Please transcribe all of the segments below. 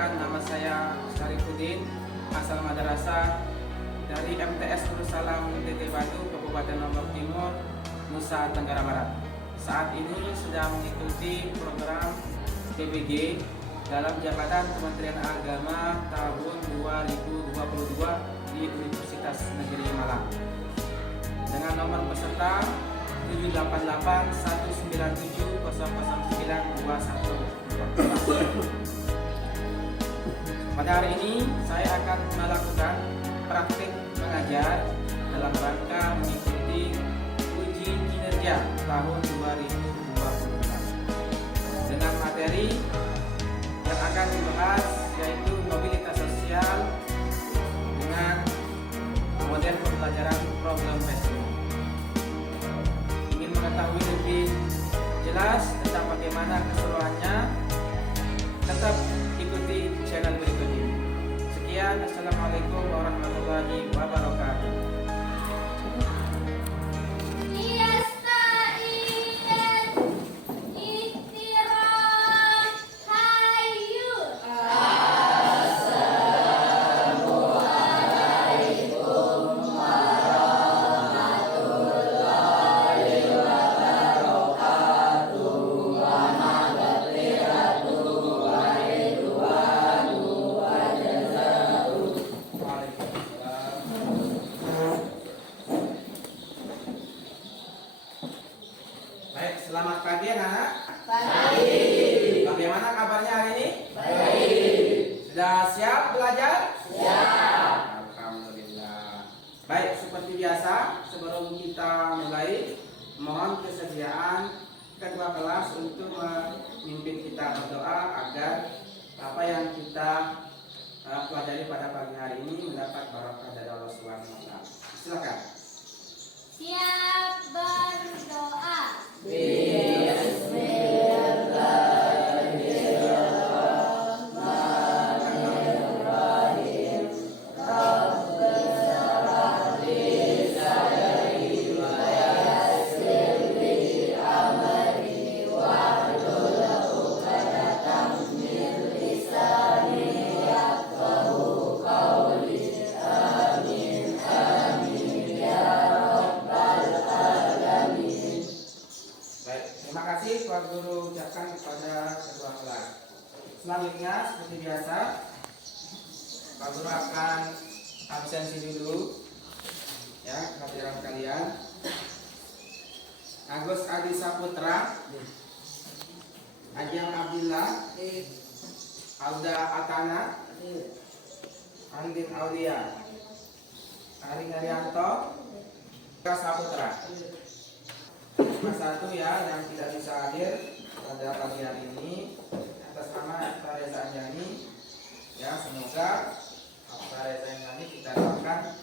Perkenalkan, nama saya Syarifuddin, asal madrasah dari MTS Nursalam Titik Batu, Kabupaten Lombok Timur, Nusa Tenggara Barat. Saat ini sedang mengikuti program PBG dalam jabatan Kementerian Agama tahun 2022 di Universitas Negeri Malang. Dengan nomor peserta 78819700921. Pada hari ini saya akan melakukan praktik mengajar dalam rangka mengikuti uji kinerja tahun 2022 dengan materi yang akan dibahas yaitu mobilitas sosial dengan model pembelajaran problem based. Ingin mengetahui lebih jelas tentang bagaimana keseluruhannya, tetap ikuti channel berikut ini. Sekian, assalamualaikum warahmatullahi wabarakatuh. Selamat pagi anak-anak. Baik. Bagaimana kabarnya hari ini? Baik. Sudah siap belajar? Siap. Alhamdulillah. Baik, seperti biasa sebelum kita mulai, mohon kesediaan kedua kelas untuk memimpin kita berdoa agar apa yang kita pelajari pada pagi hari ini mendapat barokah dari Allah Subhanahu wa taala. Silakan. Siap berdoa. Bismillahirrahmanirrahim. Rabbi shrah li sadri wa yassir li amri wahlul 'uqdatam min lisani yafqahu qawli. Amin amin ya rabbal alamin. Baik, terima kasih Pak Guru ucapkan kepada ketua kelas. Selanjutnya seperti biasa Pak Guru akan absensi dulu ya kehadiran kalian. Agus Adi Saputra, Ajeng Abdillah, Alda Atana, Andin Aulia, Ari Haryanto, Saputra. Cuma satu ya yang tidak bisa hadir pada pagi hari ini, atas nama Pak Reza Anjani. Ya, semoga Pak Reza Anjani kita doakan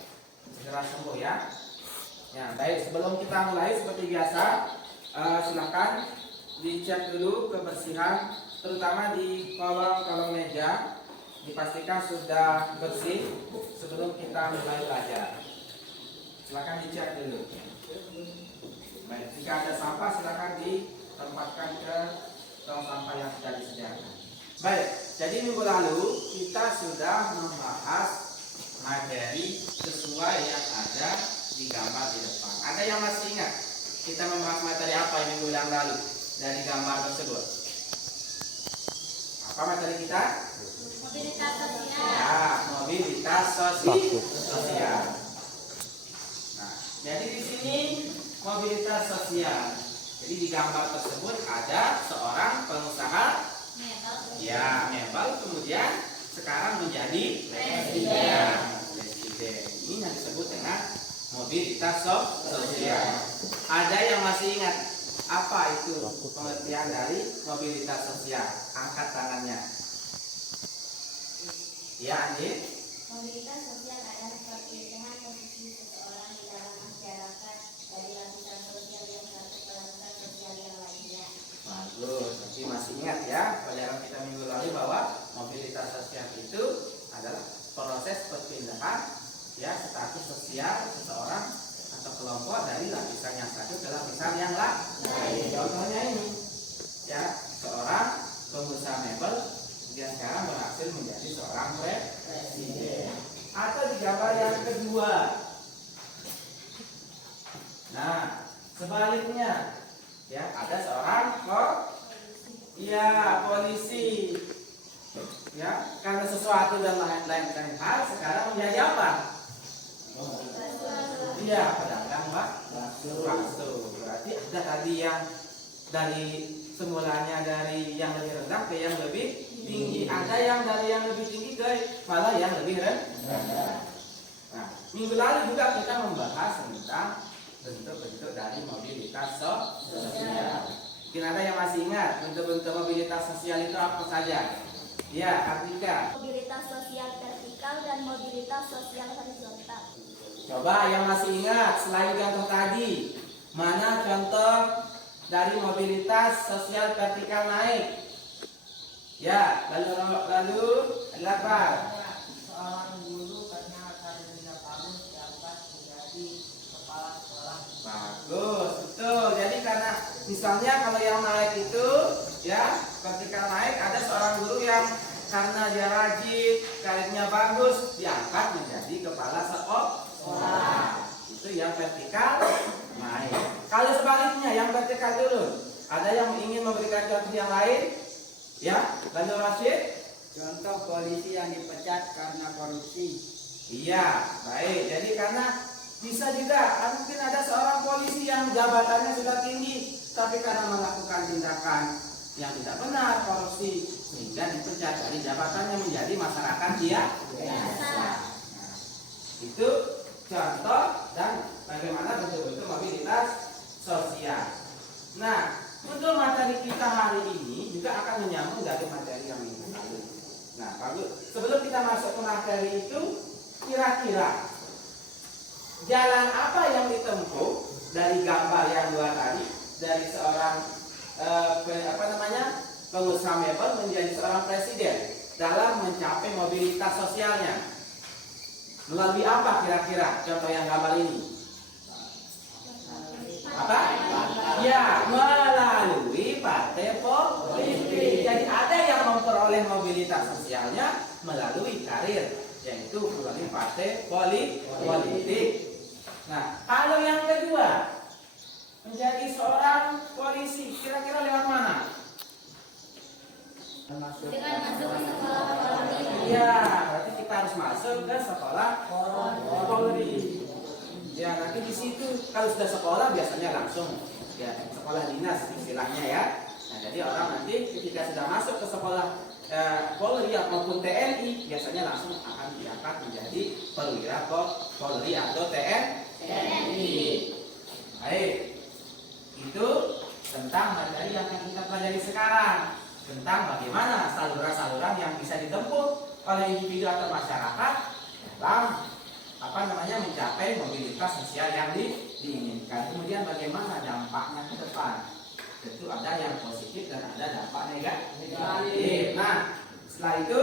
segera sembuh ya. Ya, baik, sebelum kita mulai seperti biasa, silakan dicek dulu kebersihan, terutama di kolong meja, dipastikan sudah bersih sebelum kita mulai belajar. Silakan dicek dulu. Baik, jika ada sampah silakan ditempatkan ke tong sampah yang sudah disediakan. Baik, jadi minggu lalu kita sudah membahas materi sesuai yang ada di gambar di depan. Ada yang masih ingat kita membahas materi apa minggu yang lalu dari gambar tersebut? Apa materi kita? Mobilitas sosial. Ya, mobilitas sosial. Nah, jadi di sini mobilitas sosial. Jadi di gambar tersebut ada seorang pengusaha ya mebel, kemudian sekarang menjadi presiden. Ini yang disebut dengan mobilitas sosial. Ada yang masih ingat apa itu pengertian dari mobilitas sosial? Angkat tangannya. Ya, Andin. Mobilitas sosial adalah perpindahan posisi seseorang di dalam masyarakat dari lapisan sosial yang satu ke lapisan sosial yang lainnya. Bagus, tapi masih ingat ya pelajaran kita minggu lalu bahwa mobilitas sosial itu adalah proses perpindahan ya status sosial seseorang atau kelompok dari lapisan yang satu ke lapisan yang lain. Contohnya ini ya, seorang pengusaha mebel dia sekarang berhasil berhasil menjadi seorang presiden. Atau di gambar yang kedua. Nah, sebaliknya, ya ada seorang polisi. Ya, karena sesuatu dan lain-lain hal sekarang menjadi apa? Iya, pedagang bakso. Berarti ada tadi yang dari semulanya dari yang lebih rendah ke yang lebih tinggi. Ada yang dari yang lebih tinggi ke malah yang lebih rendah. Nah, minggu lalu juga kita membahas tentang bentuk-bentuk dari mobilitas sosial. Mungkin ada yang masih ingat bentuk-bentuk mobilitas sosial itu apa saja? Ya, Artika. Mobilitas sosial vertikal dan mobilitas sosial horizontal. Coba yang masih ingat selain contoh tadi, mana contoh dari mobilitas sosial vertikal naik? Ya, lalu apa? Seorang guru karena karirnya bagus dapat menjadi kepala sekolah. Bagus, betul. Jadi karena misalnya kalau yang naik itu ya vertikal naik, ada seorang guru yang karena dia rajin, karirnya bagus, diangkat menjadi kepala sekolah. Itu yang vertikal naik. Kalau sebaliknya yang vertikal turun, ada yang ingin memberikan contoh yang lain? Ya, lalu Rashid. Contoh polisi yang dipecat karena korupsi. Iya, baik. Jadi karena bisa juga mungkin ada seorang polisi yang jabatannya sudah tinggi, tapi karena melakukan tindakan yang tidak benar, korupsi, sehingga dipecat dari jabatannya menjadi masyarakat biasa. Nah, itu contoh dan bagaimana bentuk-bentuk mobilitas sosial. Nah, untuk materi kita hari ini juga akan menyambung dari materi yang minggu lalu. Nah, bagus. Sebelum kita masuk ke materi itu, kira-kira jalan apa yang ditempuh dari gambar yang dua tadi, dari seorang pengusaha mebel menjadi seorang presiden dalam mencapai mobilitas sosialnya? Melalui apa kira-kira contoh yang gambar ini? Apa? Ya, melalui partai politik. Jadi ada yang memperoleh mobilitas sosialnya melalui karir, yaitu melalui partai politik. Nah, kalau yang kedua menjadi seorang polisi, kira-kira lewat mana? Dengan masuk ke sekolah Polri. Iya, berarti kita harus masuk ke sekolah Polri. Ya, nanti di situ kalau sudah sekolah biasanya langsung ya sekolah dinas istilahnya ya. Nah, jadi orang nanti ketika sudah masuk ke sekolah Polri maupun TNI biasanya langsung akan diangkat menjadi perwira Polri atau TNI. Baik, itu tentang materi yang akan kita pelajari sekarang, tentang bagaimana saluran-saluran yang bisa ditempuh oleh individu atau masyarakat dalam mencapai mobilitas sosial yang diinginkan. Kemudian bagaimana dampaknya ke depan? Tentu ada yang positif dan ada dampak negatif. Nah, setelah itu,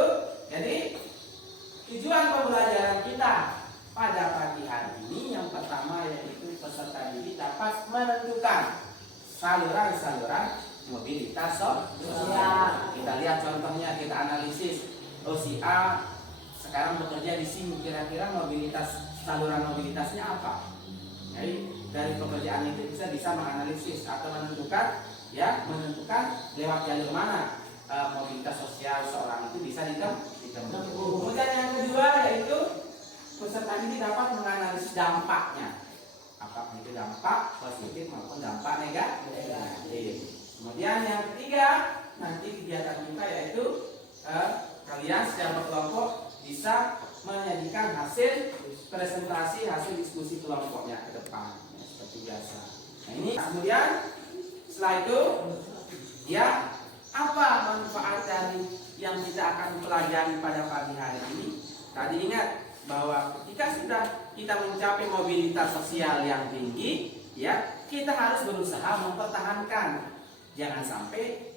jadi tujuan pembelajaran kita pada pagi hari ini yang pertama yaitu peserta didik dapat menentukan saluran-saluran mobilitas sosial. Kita lihat contohnya, kita analisis. Si A sekarang bekerja di sini, kira-kira saluran mobilitasnya apa? Jadi dari pekerjaan itu bisa menganalisis atau menentukan lewat jalur mana mobilitas sosial seorang itu bisa ditempuh. Kemudian yang kedua yaitu peserta didik dapat menganalisis dampaknya, apakah itu dampak positif maupun dampak negatif. Kemudian yang ketiga, nanti kegiatan kita yaitu kalian secara berkelompok bisa menyajikan hasil presentasi, hasil diskusi kelompoknya ke depan seperti biasa. Nah ini kemudian setelah itu ya apa manfaat dari yang kita akan pelajari pada pagi hari ini? Tadi ingat bahwa ketika sudah kita mencapai mobilitas sosial yang tinggi, ya kita harus berusaha mempertahankan. Jangan sampai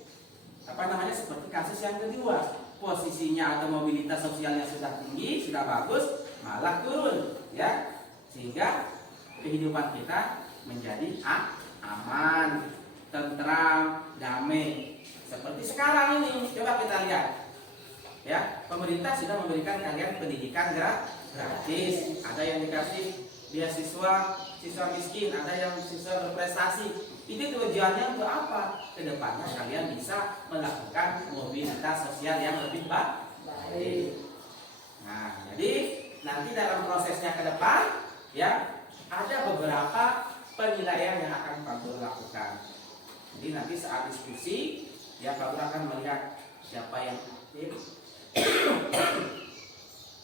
seperti kasus yang kedua, posisinya atau mobilitas sosialnya sudah tinggi, sudah bagus, malah turun, ya, sehingga kehidupan kita menjadi aman, tentram, damai. Seperti sekarang ini, coba kita lihat. Ya, pemerintah sudah memberikan kalian pendidikan gratis. Ada yang dikasih beasiswa siswa miskin, ada yang siswa berprestasi. Itu tujuannya untuk apa? Kedepannya kalian bisa melakukan mobilitas sosial yang lebih baik. Nah, jadi nanti dalam prosesnya ke depan, ya ada beberapa penilaian yang akan Pak Guru lakukan. Jadi nanti saat diskusi, ya Pak Guru akan melihat siapa yang aktif.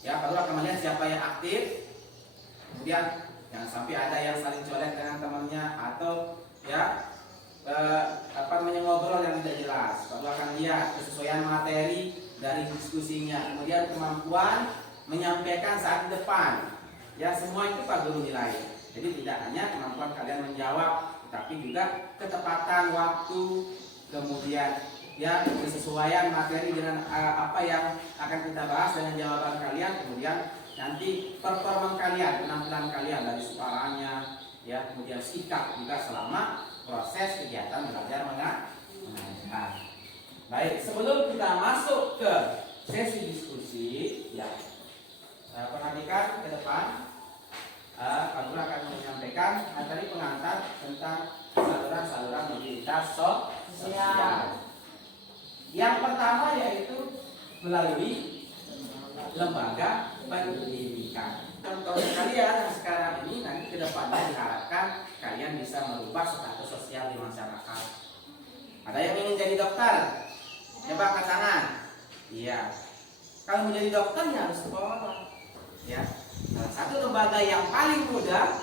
Ya, Pak Guru akan melihat siapa yang aktif. Kemudian jangan sampai ada yang saling colek dengan temannya atau ya ngobrol yang tidak jelas. Pak Guru akan lihat kesesuaian materi dari diskusinya, kemudian kemampuan menyampaikan saat di depan. Ya, semua itu Pak Guru nilai. Jadi tidak hanya kemampuan kalian menjawab, tapi juga ketepatan waktu, kemudian ya kesesuaian materi dengan apa yang akan kita bahas dengan jawaban kalian, kemudian nanti performa kalian, penampilan kalian dari suaranya, ya kemudian sikap juga selama proses kegiatan belajar mengajar. Baik, sebelum kita masuk ke sesi diskusi, ya perhatikan ke depan. Pak Guru akan menyampaikan materi pengantar tentang saluran-saluran mobilitas sosial. Yang pertama yaitu melalui lembaga pendidikan. Contoh kalian yang sekarang ini nanti ke depannya diharapkan kalian bisa merubah status sosial di masyarakat. Ada yang ingin jadi dokter? Coba angkat tangan. Iya. Kalau menjadi dokter ya harus sekolah. Ya. Salah satu lembaga yang paling mudah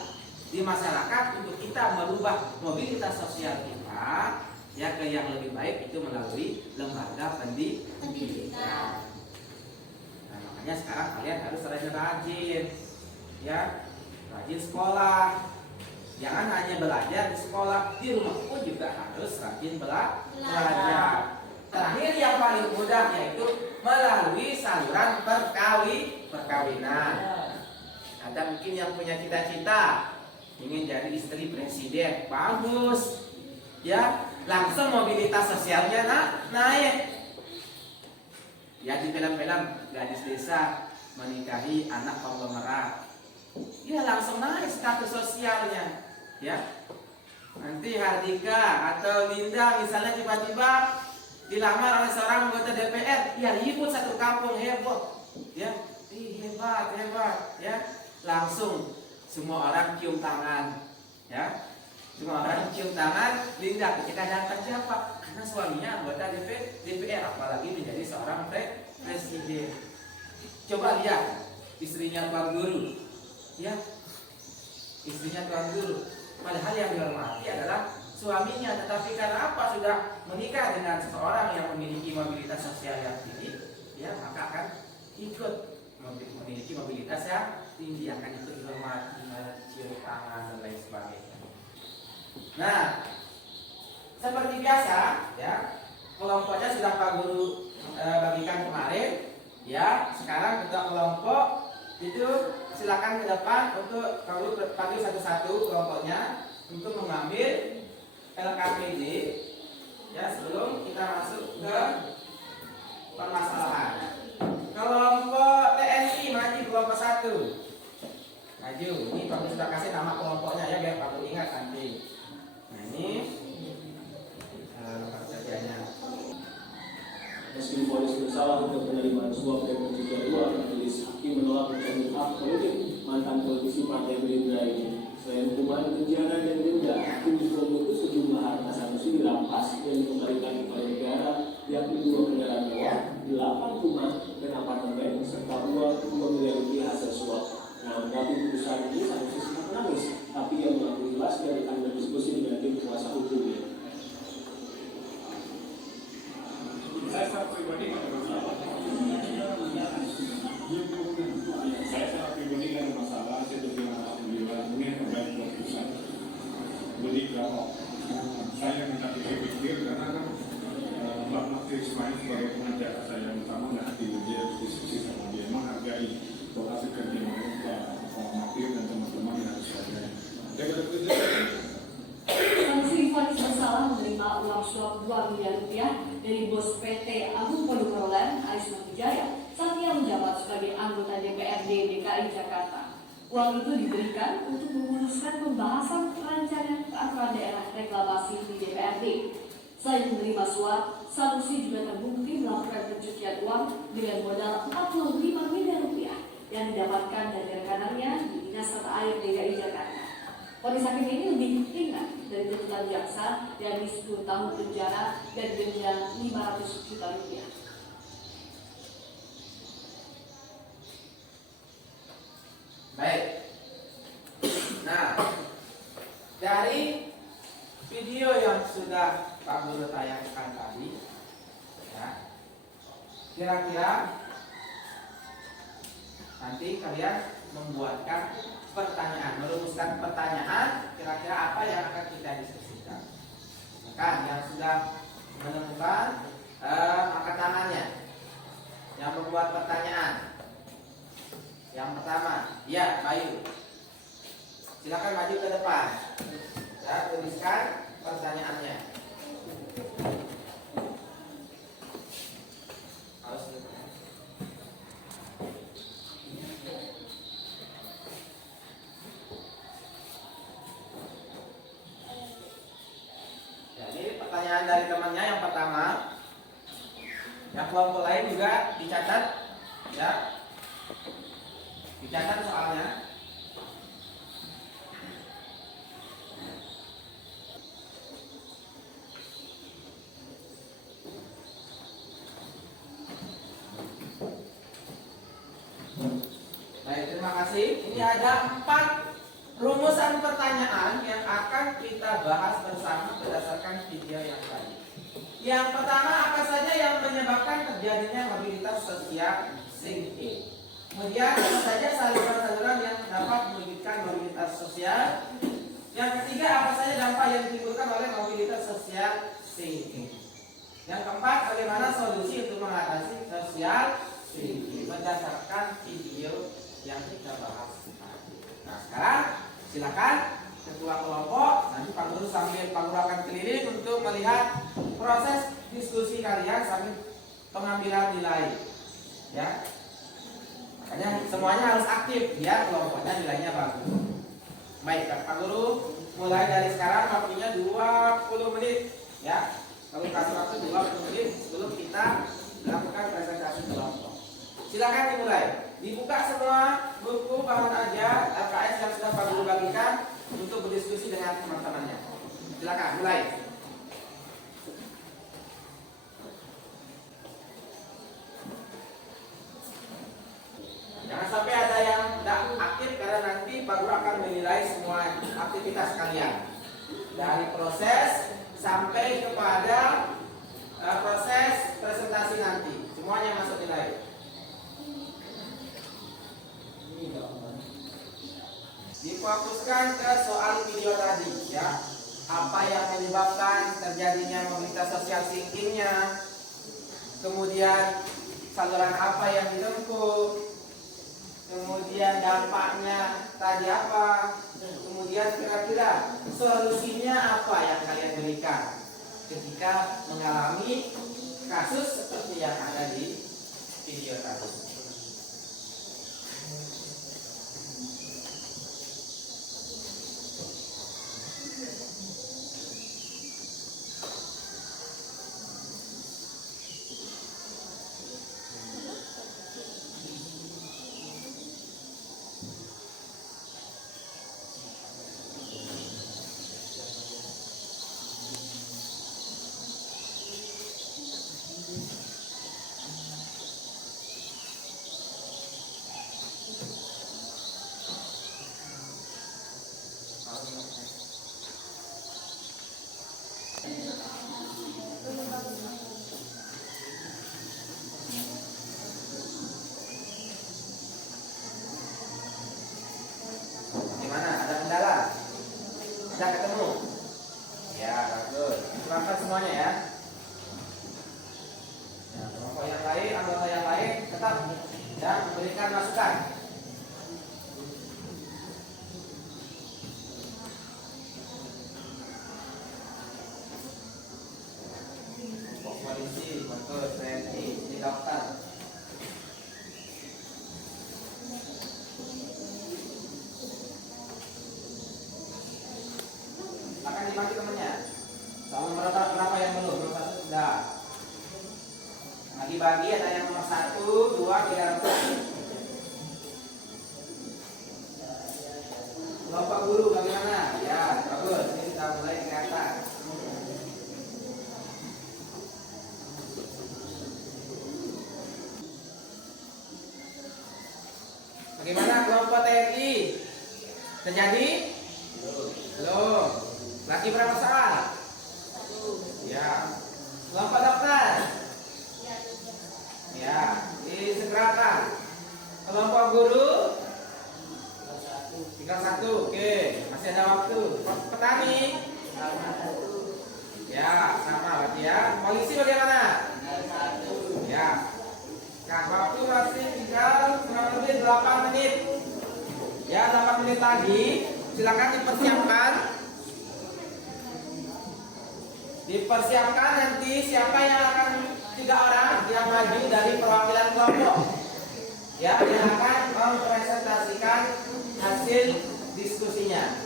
di masyarakat untuk kita merubah mobilitas sosial kita ya ke yang lebih baik itu melalui lembaga pendidikan. Nah, makanya sekarang kalian harus rajin-rajin, ya, rajin sekolah. Jangan hanya belajar di sekolah, di rumah pun juga harus rajin belajar. Terakhir yang paling mudah yaitu melalui saluran perkawinan. Ada mungkin yang punya cita-cita ingin jadi istri presiden, bagus, ya langsung mobilitas sosialnya naik. Ya di film-film gadis desa menikahi anak konglomerat, ya langsung naik status sosialnya, ya. Nanti Hardika atau Linda misalnya tiba-tiba dilamar oleh seorang anggota DPR, ya ribut satu kampung, heboh, ya, hebat, ya. Langsung semua orang cium tangan, ya. Semua orang cium tangan Linda ketika datang siapa? Karena suaminya anggota DPR, apalagi menjadi seorang presiden. Coba lihat istrinya Tuan Guru, ya, istrinya Tuan Guru. Padahal yang dihormati adalah suaminya, tetapi karena apa sudah menikah dengan seseorang yang memiliki mobilitas sosial yang tinggi, ya maka akan ikut memiliki mobilitas yang tinggi, akan ikut dihormati, cium tangan dan lain sebagainya. Nah, seperti biasa, ya kelompoknya sudah Pak Guru bagikan kemarin, ya. Sekarang ketua kelompok itu silakan ke depan untuk Pak Guru panggil satu-satu kelompoknya untuk mengambil LKPD, ya sebelum kita masuk ke permasalahan. Kelompok TNI maju, kelompok 1 maju. Ini Pak Guru sudah kasih nama kelompoknya ya biar Pak Guru ingat nanti. Nah ini kerjanya. Meski divonis bersalah untuk penerimaan suap dan pencucian uang, majelis hakim menolak mencabut hak politik mantan politisi Partai Gerindra ini. Selain hukuman penjara dan denda, hakim juga memutus sejumlah harta sanusi dirampas dan dikembalikan kepada negara, yakni 2 kendaraan mewah, 8 rumah dan apartemen serta uang 2 miliar rupiah hasil suap. Menanggapi putusan ini, Sanusi sempat menangis, tapi ia mengaku ikhlas dan akan berdiskusi dengan tim kuasa hukumnya. Saya secara pribadi nggak ada masalah. Saya secara pribadi nggak ada masalah. Saya berterima kasih alhamdulillah ini terbaik keputusan. menjabat sebagai anggota DPRD DKI Jakarta. Uang itu diberikan untuk memuluskan pembahasan rancangan peraturan daerah reklamasi di DPRD. Selain menerima suap, Sanusi juga terbukti melakukan pencucian uang dengan modal 45 miliar rupiah yang didapatkan dari rekanannya di Dinas Tata Air DKI Jakarta. Vonis hakim ini lebih ringan dari tuntutan jaksa, yakni 10 tahun penjara dan denda 500 juta rupiah. Baik. Nah, dari video yang sudah Pak Guru tayangkan tadi, ya, kira-kira nanti kalian membuatkan pertanyaan, merumuskan pertanyaan, kira-kira apa yang akan kita diskusikan. Maka yang sudah menemukan angkat tangannya, yang membuat pertanyaan. Yang pertama, ya, Bayu. Silakan maju ke depan. Ya, tuliskan pertanyaannya. Harus jadi pertanyaan dari temannya yang pertama. Yang kelompok lain juga dicatat, ya. Dicatat soalnya. Baik, terima kasih. Ini ada 4 rumusan pertanyaan yang akan kita bahas bersama berdasarkan video yang tadi. Yang pertama, apa saja yang menyebabkan terjadinya mobilitas sosial sinking? Kemudian apa saja saluran-saluran yang dapat mewujudkan mobilitas sosial? Yang ketiga, apa saja dampak yang ditimbulkan oleh mobilitas sosial sinking? Yang keempat, bagaimana solusi untuk mengatasi sosial sinking berdasarkan video yang kita bahas tadi. Nah, sekarang silakan ketua kelompok, nanti Pak Guru sambil Pak Guru akan keliling untuk melihat proses diskusi kalian sambil pengambilan nilai, ya. Makanya semuanya harus aktif biar kelompoknya nilainya bagus. Baik, Pak Guru, mulai dari sekarang waktunya 20 menit, ya. Kalau kasih waktu 20 menit sebelum kita melakukan presentasi kelompok. Silakan dimulai. Dibuka semua buku bahan ajar LKS yang sudah Pak Guru bagikan untuk berdiskusi dengan teman-temannya. Silakan mulai. Jangan sampai ada yang tidak aktif karena nanti Pak Guru akan menilai semua aktivitas kalian dari proses sampai kepada proses presentasi nanti. Semuanya masuk nilai. Difokuskan ke soal video tadi, ya. Apa yang menyebabkan terjadinya mobilitas sosial sinkingnya, kemudian saluran apa yang ditempuh, kemudian dampaknya tadi apa, kemudian kira-kira solusinya apa yang kalian berikan ketika mengalami kasus seperti yang ada di video tadi. Sudah ketemu? Ya, bagus. Terangkan semuanya ya. Nah, kelompok yang lain, anggota yang lain tetap ya memberikan masukan. Kelompok polisi, bagus, TNI, di dokter. Bagaimana kelompok TNI? Terjadi? Belum. Lagi berapa soal? Ya. Kelompok dokter? Ya. Disegerakan. Kelompok guru? Tinggal satu. Oke. Masih ada waktu. Petani? Ya, sama berarti ya. Polisi bagaimana? Ya. Nah, waktu masih tinggal kurang lebih 8 menit. Ya, 8 menit lagi. Silakan dipersiapkan. Dipersiapkan nanti siapa yang akan 3 orang yang maju dari perwakilan kelompok. Ya, yang akan mempresentasikan hasil diskusinya.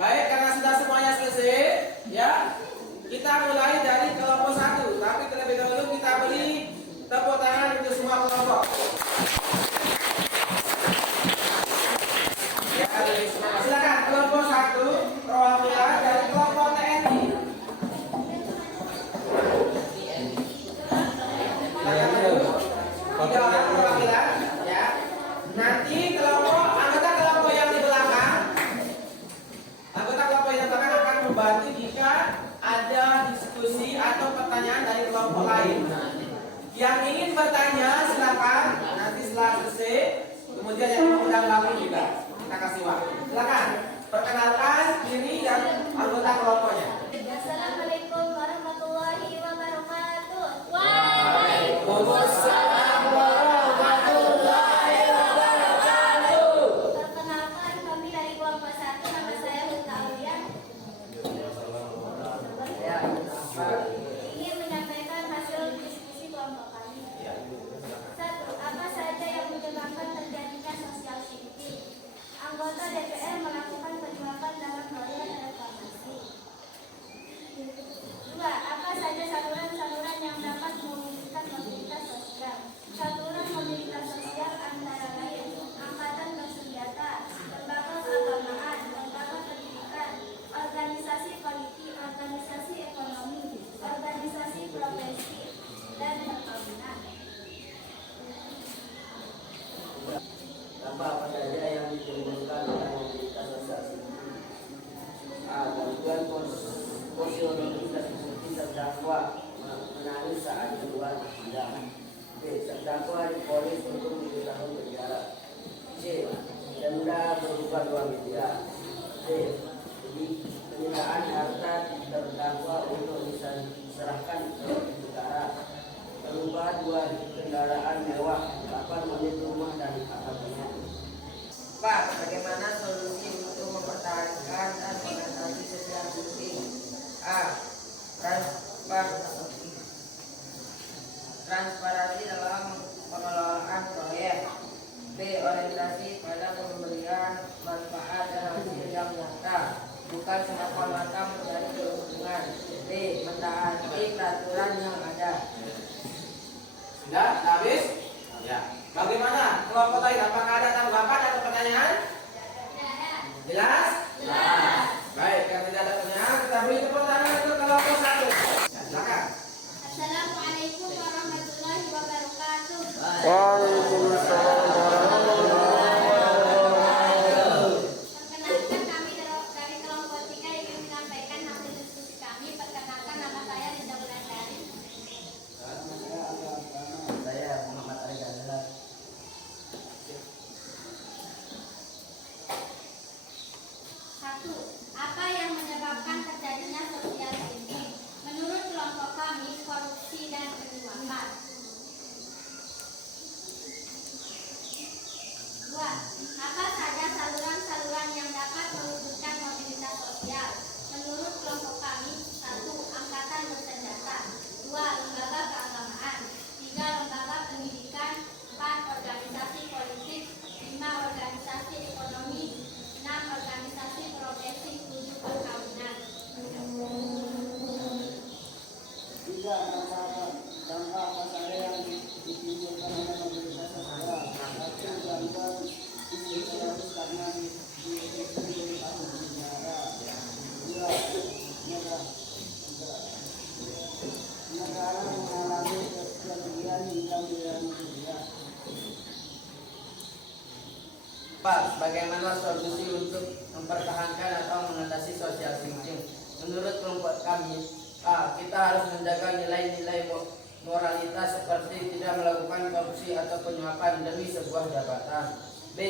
Baik, karena sudah semuanya selesai, ya. Kita mulai dari kelompok 1, tapi terlebih dahulu kita beri tepuk tangan untuk semua kelompok. Ya, silakan kelompok 1 perwakilan dari kelompok TNI. Tiga orang perwakilan, ya. Nanti anggota kelompok yang di belakang, akan membantu jika ada diskusi atau pertanyaan dari kelompok lain. Yang ingin bertanya silakan nanti setelah selesai, kemudian yang mengundang lalu juga kita kasih waktu. Silakan perkenalkan diri dan anggota kelompoknya. Assalamualaikum warahmatullahi wabarakatuh. Waalaikumsalam warahmatullahi wabarakatuh. Perkenalkan, kami dari kelompok 1, nama saya Huta Aulia. Ingin menyampaikan hasil diskusi kelompok kami. 1. Apa saja yang menyebabkan terjadinya sosial safety? Anggota DPR melakukan penyuapan dalam proyek reklamasi. 2. Apa saja saluran-saluran yang dapat memulihkan mobilitas sosial? Saluran mobilitas sosial antara lain angkatan bersenjata, lembaga keagamaan, lembaga pendidikan, organisasi politik, organisasi ekonomi, organisasi profesi, dan perkawinan. Apa saja yang ditimbulkan oleh mobilitas sosial sipil? A. Gangguan posibilitas seperti terdakwa menangis saat keluar sidang. B. Terdakwa divonis untuk 7 tahun penjara. C. Denda berupa 2 miliar. D. Penyitaan harta terdakwa untuk diserahkan ke negara berupa 2 kendaraan mewah, 8 unit rumah dan apartemen. Pak, bagaimana solusi untuk mempertahankan dan mengatasi social dumping? A. Transparansi dalam pengelolaan proyek. B. Orientasi pada pemberian manfaat dan hasil yang nyata, bukan semata-mata mencari keuntungan. D. Mentaati peraturan yang ada. Sudah habis? Ya. Bagaimana kelompok lain? Apakah ada tanggapan atau pertanyaan? Jelas? Jelas. Baik, karena tidak ada pertanyaan, kita beri tepuk tangan untuk kelompok 1. Ya, silakan. Assalamualaikum warahmatullahi wabarakatuh. Waalaikumsalam warahmatullahi wabarakatuh. Perkenalkan, kami dari kelompok 3 ingin menyampaikan hasil diskusi kami. Perkenalkan, nama saya Rinda Wulandari. Saya Muhammad Ari Gandela. 1. Apa yang menyebabkan terjadinya sosial dumping? Menurut kelompok kami, korupsi dan penyuapan. 2. Apa saja saluran-saluran yang dapat mewujudkan mobilitas sosial? Menurut kelompok kami, 1. Angkatan bersenjata. 2. Lembaga keagamaan. 3. Lembaga pendidikan. 4. Organisasi politik. 5. Organisasi ekonomi. 6. Organisasi profesi. 7. Perkawinan. Tiga, dampak apa saja kemudian diambil media. Pak, bagaimana solusi untuk mempertahankan atau mengatasi social thinking? Menurut kelompok kami, A. Kita harus menjaga nilai-nilai moralitas seperti tidak melakukan korupsi atau penyuapan demi sebuah jabatan. B.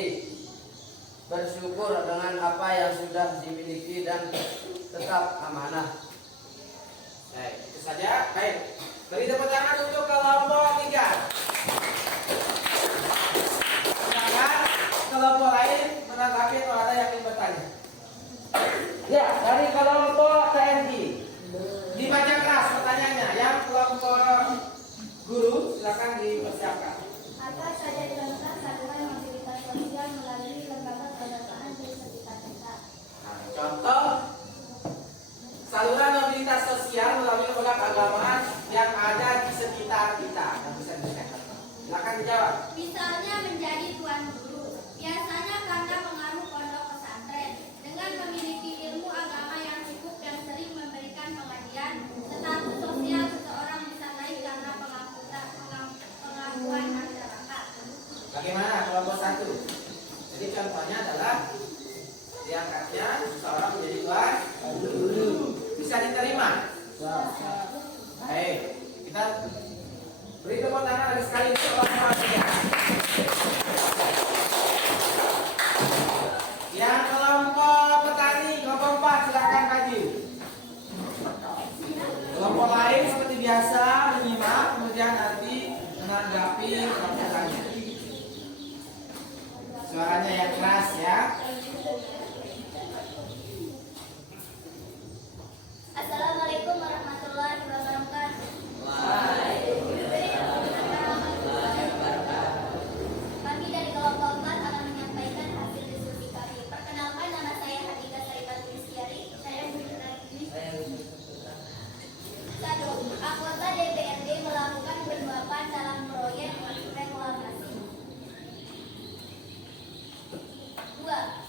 Bersyukur dengan apa yang sudah dimiliki dan tetap amanah. Baik, itu saja. Baik, beri tepuk tangan untuk kelompok 3. Silakan kelompok lain menanggapi atau ada yang ingin bertanya. Ya, dari kelompok TNI. Dibaca keras pertanyaannya. Yang kelompok guru silakan dipersiapkan. Apa saja dilakukan saluran mobilitas sosial melalui lembaga keagamaan di sekitar desa? Nah, contoh saluran mobilitas sosial melalui lembaga keagamaan yang ada di sekitar kita. Yang bisa disediakan. Silakan dijawab. Misalnya menjadi tuan guru. Biasanya karena pengaruh pondok pesantren. Dengan memiliki ilmu agama yang cukup dan sering memberikan pengajian, status sosial seseorang bisa naik karena pengakuan masyarakat. Bagaimana kelompok 1? Jadi contohnya adalah diangkatnya seseorang menjadi tuan guru. Bisa diterima? Baik, kita beri tepuk tangan lagi sekali untuk kelompok 3. Yang kelompok petani, kelompok 4 silakan maju. Kelompok lain seperti biasa menyimak, kemudian nanti menanggapi pertanyaannya. Suaranya yang keras ya. Assalamualaikum warahmatullahi wabarakatuh. Kami dari kelompok 4 akan menyampaikan hasil diskusi kami. Perkenalkan, nama saya Hadika Saripat Mistiari. Saya bergerak di 1. Anggota DPRD melakukan penyuapan dalam proyek reklamasi. 2.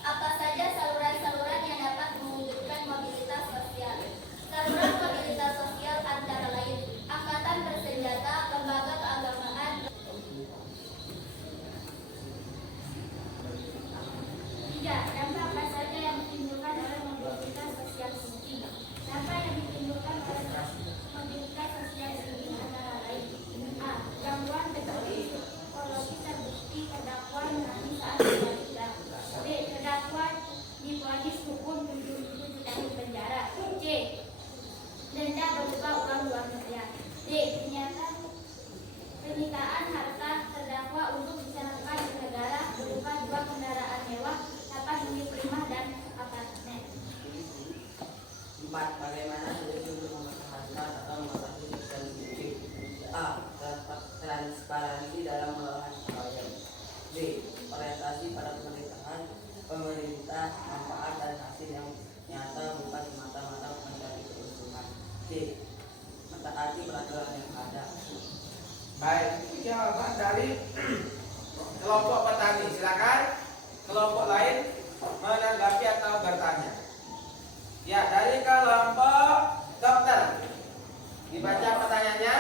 Apa saja saluran-saluran yang dapat mewujudkan mobilitas sosial? Saluran mobilitas sosial antara lain angkatan bersenjata, lembaga keagamaan. 3. Dampak apa saja yang ditimbulkan oleh mobilitas sosial tinggi? Dampak yang ditimbulkan oleh mobilitas sosial tinggi antara lain: A. Gangguan psikologis terbukti terdakwa menangis saat dibalikkan. B. Terdakwa divonis hukum 7 tahun penjara. C. Denda berupa uang 2 miliar. D. Penyitaan harta terdakwa untuk diserahkan ke negara berupa 2 kendaraan mewah, 8 unit rumah dan apartemen. 4. Bagaimana solusi untuk mempertahankan atau mengatasi social thinking? A. Transparansi dalam melakukan proyek. B. Orientasi pada pemerintahan, pemerintah, manfaat dan hasil yang nyata, bukan semata-mata mencari keuntungan. C. Mentaati peraturan yang ada. Baik, itu jawaban dari kelompok petani. Silakan kelompok lain menanggapi atau bertanya. Ya, dari kelompok dokter. Dibaca pertanyaannya.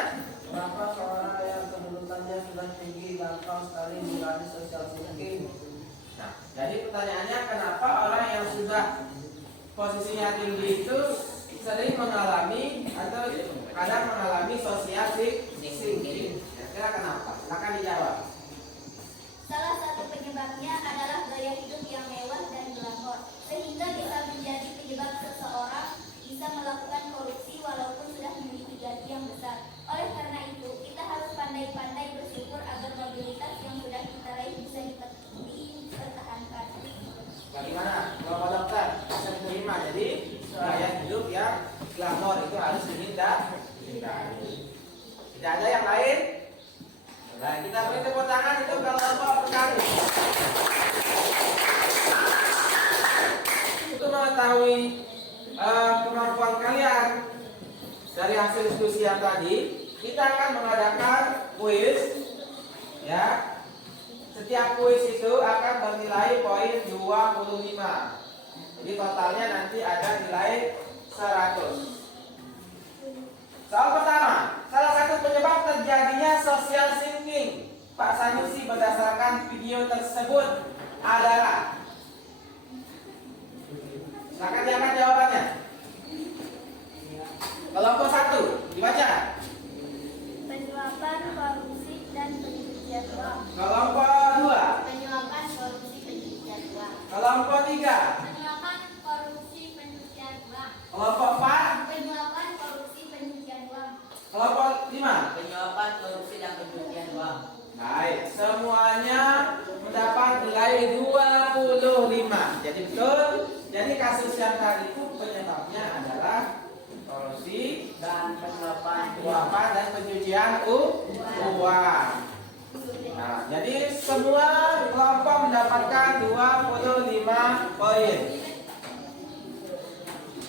Kenapa seorang yang kedudukannya sudah tinggi gampang sekali mengalami social thinking? Nah, jadi pertanyaannya kenapa orang yang sudah posisinya tinggi itu sering mengalami atau kadang mengalami social thinking? Kira kenapa? Silakan dijawab. Salah satu penyebabnya adalah gaya hidup yang mewah dan glamor, sehingga bisa menjadi penyebab seseorang bisa melakukan korupsi walaupun sudah memiliki gaji yang besar. Oleh karena itu, kita harus pandai-pandai bersyukur agar mobilitas yang sudah kita raih bisa dipertahankan. Bagaimana kelompok dokter bisa diterima? Jadi gaya hidup yang glamor itu harus dihindari. Tidak ada yang lain? Nah, kita beri tepuk tangan untuk kelompok petani. Untuk mengetahui kemampuan kalian dari hasil diskusi yang tadi, kita akan mengadakan kuis. Ya, setiap kuis itu akan bernilai poin 25. Jadi totalnya nanti ada nilai 100. Soal pertama, salah satu penyebab terjadinya social thinking Pak Sanusi berdasarkan video tersebut adalah? Silakan diangkat jawabannya. Kelompok 1 dibaca. Penyuapan, korupsi, dan pencucian uang. Kelompok 2. Penyuapan, korupsi, pencucian uang. Kelompok 3. Penyuapan, korupsi, pencucian uang. Kelompok 4. Penyuapan, korupsi, pencucian uang. Kelompok 5. Penyuapan, korupsi, dan pencucian uang. Baik, semuanya mendapat nilai 25. Jadi betul. Jadi kasus yang tadi itu penyebabnya adalah korupsi Dan penyuapan uapan dan pencucian uang. Nah, jadi semua kelompok mendapatkan 25 poin.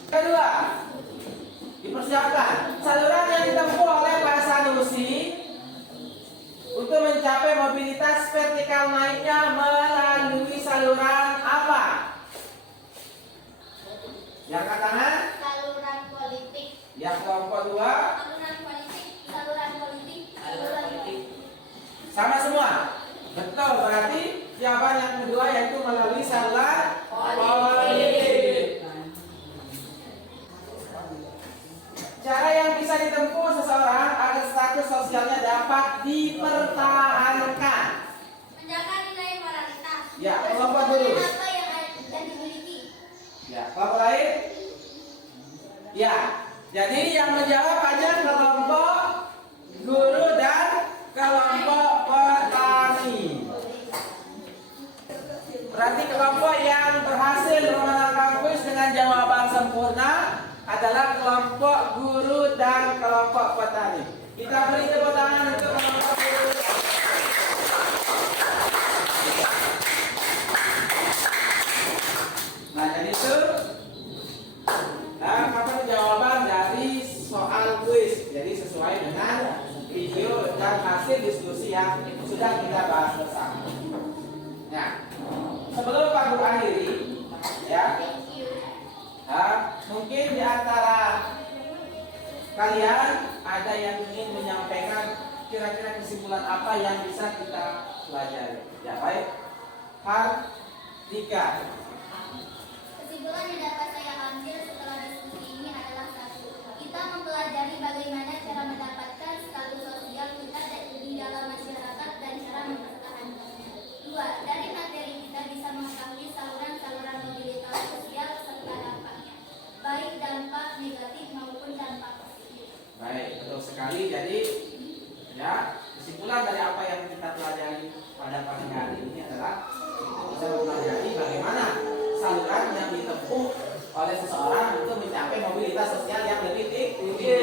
Kedua, dipersiapkan saluran yang ditempuh oleh Pak Sanusi untuk mencapai mobilitas vertikal naiknya melalui saluran apa? Yang angkat tangan? Saluran politik. Yang kelompok 2? Saluran politik. Saluran politik. Saluran politik. Sama semua? Betul, berarti jawaban yang kedua yaitu melalui saluran politik. Cara yang bisa ditempuh seseorang agar status sosialnya dapat dipertahankan. Menjaga nilai moralitas. Ya, kelompok dulu. Apa yang ada dan dimiliki. Ya, kelompok lain? Ya, jadi yang menjawab hanya kelompok guru dan kelompok petani. Berarti kelompok yang berhasil memenangkan kuis dengan jawaban sempurna adalah kelompok guru dan kelompok petani. Kita beri tepuk tangan untuk kelompok guru. Nah, jadi itu apa jawaban dari soal kuis. Jadi sesuai dengan video dan hasil diskusi yang sudah kita bahas bersama. Nah, sebelum Pak Guru akhiri, ya, mungkin di antara kalian ada yang ingin menyampaikan kira-kira kesimpulan apa yang bisa kita pelajari. Ya, baik. Hardika. Kesimpulan yang dapat saya ambil setelah diskusi ini adalah satu. Kita mempelajari bagaimana cara mendapatkan status sosial kita di dalam masyarakat dan cara mempertahankannya. Dua, dari materi kita bisa mengetahui saluran-saluran mobilitas sosial serta dampaknya, baik dampak negatif maupun dampak positif. Baik, betul sekali. Jadi, ya, kesimpulan dari apa yang kita pelajari pada pagi hari ini adalah kita mempelajari bagaimana saluran yang ditempuh oleh seseorang untuk mencapai mobilitas sosial yang lebih tinggi.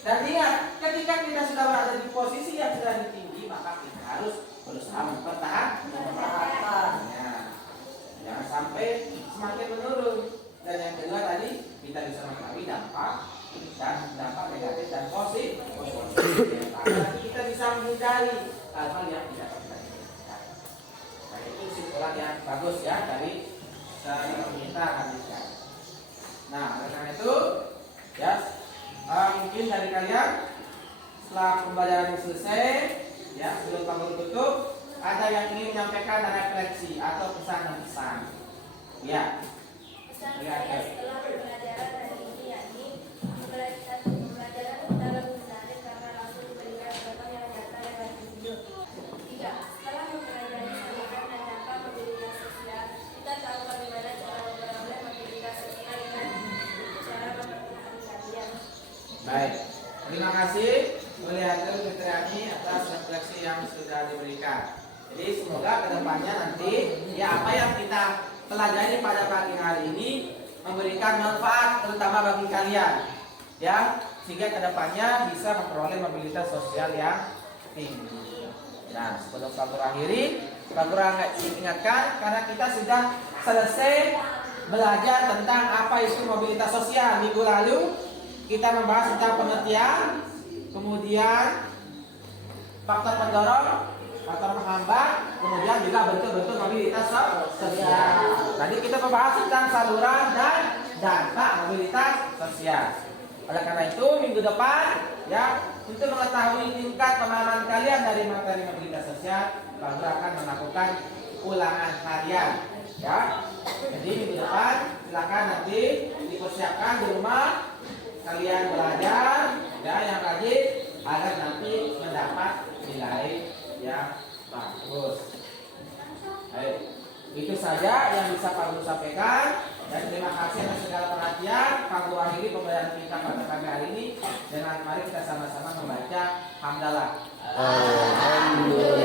Dan ingat, ketika kita sudah berada di posisi yang sudah tinggi, maka kita harus berusaha mempertahankan. Jangan sampai semakin menurun. Dan yang kedua tadi, kita bisa mengetahui dampak dan dampak negatif dan positif. Kita bisa menghindari hal-hal yang tidak kita inginkan. Nah, itu kesimpulan yang bagus ya dari kita hadirkan. Nah, oleh karena itu, ya, mungkin dari kalian setelah pembelajaran selesai, ya, sebelum kamu tutup, ada yang ingin menyampaikan refleksi atau pesan-pesan. Ya. Pesan saya setelah pembelajaran hari ini yakni pembelajaran dalam misalnya karena langsung diberikan contoh yang nyata lewat video. 3. Setelah mempelajari saluran dan dampak mobilitas sosial, kita tahu bagaimana cara memperoleh mobilitas sosial dengan cara mempertahankannya. Baik. Terima kasih Mulyatun Fitriani atas refleksi yang sudah diberikan. Jadi semoga kedepannya nanti ya apa yang kita pelajari pada pagi hari ini memberikan manfaat terutama bagi kalian, ya, sehingga kedepannya bisa memperoleh mobilitas sosial yang tinggi. Nah, sebelum Pak Guru akhiri, Pak Guru ingatkan karena kita sudah selesai belajar tentang apa itu mobilitas sosial. Minggu lalu kita membahas tentang pengertian, kemudian faktor pendorong, faktor penghambat, kemudian juga bentuk-bentuk mobilitas sosial. Tadi kita membahas tentang saluran dan dampak mobilitas sosial. Oleh karena itu minggu depan, ya, untuk mengetahui tingkat pemahaman kalian kalian dari materi mobilitas sosial, Pak Guru akan melakukan ulangan harian, ya. Jadi minggu depan silakan nanti dipersiapkan di rumah, kalian belajar, ya, yang rajin agar nanti mendapat nilai yang bagus. Baik, itu saja yang bisa Pak Guru sampaikan. Dan terima kasih atas segala perhatian. Pak Guru akhiri pembelajaran kita pada pagi hari ini. Dan mari kita sama-sama membaca hamdalah. Alhamdulillah.